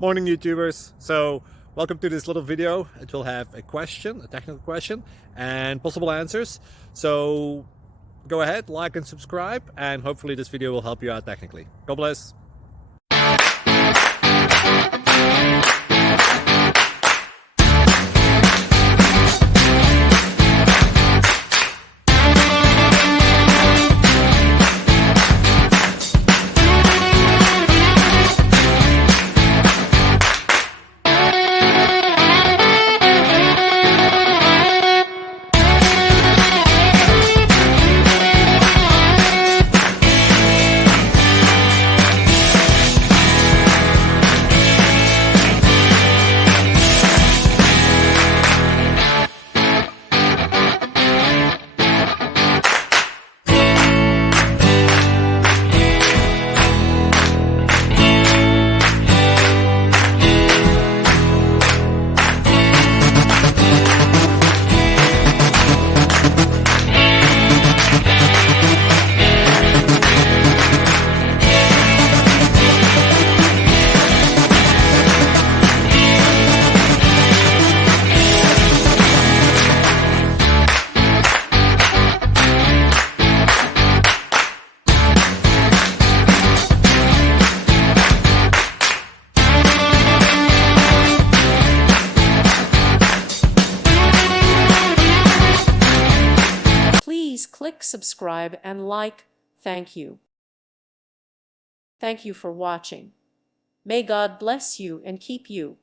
Morning YouTubers. So welcome to this little video. It will have a question, a technical question, and possible answers. So go ahead, like and subscribe, and hopefully this video will help you out technically. God bless. Please click subscribe and like. Thank you. Thank you for watching. May God bless you and keep you.